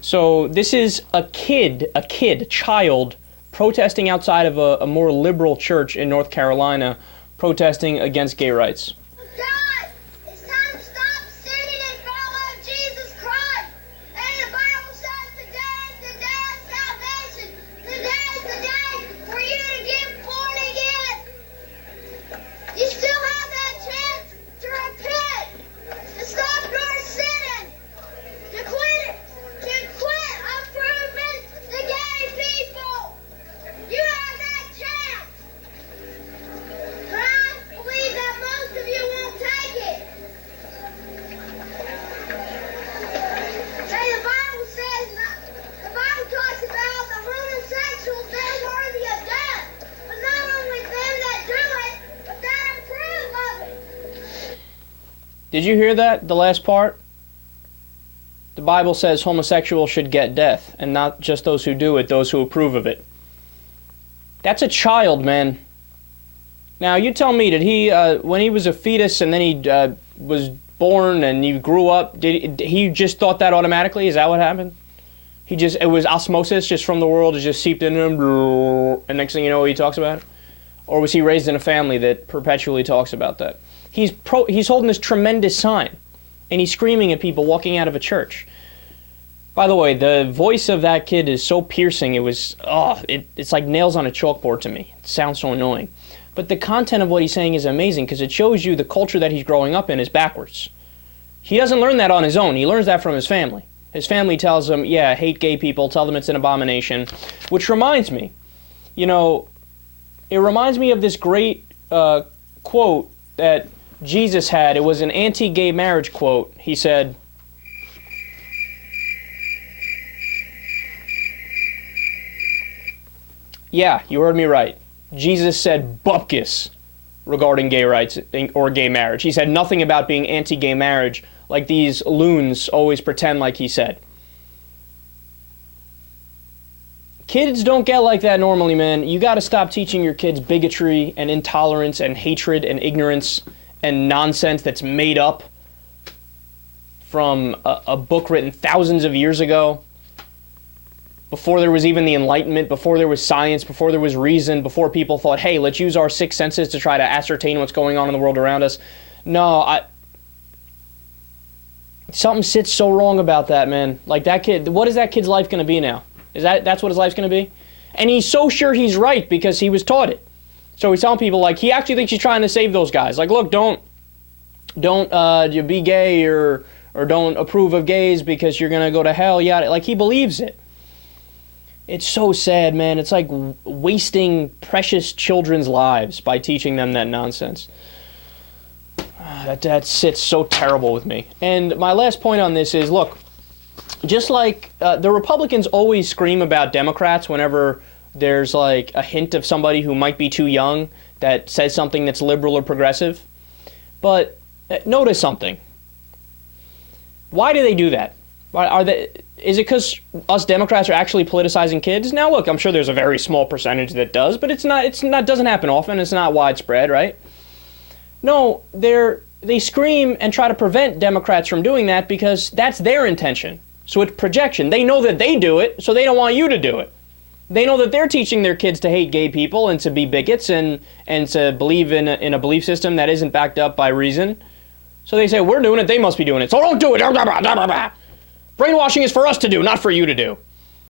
So this is a child, protesting outside of a more liberal church in North Carolina, protesting against gay rights. God, it's time to stop sinning and follow Jesus Christ. And the Bible says today is the day of salvation. Today is the day for you to get born again. You still have that chance to repent, to stop your sinning, to quit approving the gay people. You have that chance. But I believe that most of you won't take it. Say the Bible talks about the homosexuals, they're worthy of death. But not only them that do it, but that approve of it. Did you hear that, the last part? The Bible says homosexuals should get death, and not just those who do it, those who approve of it. That's a child, man. Now, you tell me, did he, when he was a fetus and then he was born and he grew up, did he just thought that automatically? Is that what happened? It was osmosis just from the world, it just seeped into him, and next thing you know, he talks about it? Or was he raised in a family that perpetually talks about that? He's holding this tremendous sign, and he's screaming at people walking out of a church. By the way, the voice of that kid is so piercing, it's like nails on a chalkboard to me. It sounds so annoying. But the content of what he's saying is amazing because it shows you the culture that he's growing up in is backwards. He doesn't learn that on his own. He learns that from his family. His family tells him, yeah, hate gay people, tell them it's an abomination. Which reminds me, it reminds me of this great quote that Jesus had. It was an anti-gay marriage quote. He said, yeah, you heard me right. Jesus said bupkis regarding gay rights or gay marriage. He said nothing about being anti-gay marriage like these loons always pretend like he said. Kids don't get like that normally, man. You got to stop teaching your kids bigotry and intolerance and hatred and ignorance and nonsense that's made up from a book written thousands of years ago. Before there was even the Enlightenment, before there was science, before there was reason, before people thought, hey, let's use our six senses to try to ascertain what's going on in the world around us. No, something sits so wrong about that, man. Like that kid, what is that kid's life going to be now? That's what his life's going to be? And he's so sure he's right because he was taught it. So he's telling people, like, he actually thinks he's trying to save those guys. Like, look, don't be gay or don't approve of gays because you're going to go to hell. Yeah, like he believes it. It's so sad, man. It's like wasting precious children's lives by teaching them that nonsense. That sits so terrible with me. And my last point on this is, look, just like the Republicans always scream about Democrats whenever there's like a hint of somebody who might be too young that says something that's liberal or progressive. But notice something. Why do they do that? Is it because us Democrats are actually politicizing kids? Now, look, I'm sure there's a very small percentage that does, but it doesn't happen often. It's not widespread, right? No, they scream and try to prevent Democrats from doing that because that's their intention. So it's projection. They know that they do it, so they don't want you to do it. They know that they're teaching their kids to hate gay people and to be bigots and to believe in a belief system that isn't backed up by reason. So they say, we're doing it, they must be doing it. So don't do it. Brainwashing is for us to do, not for you to do.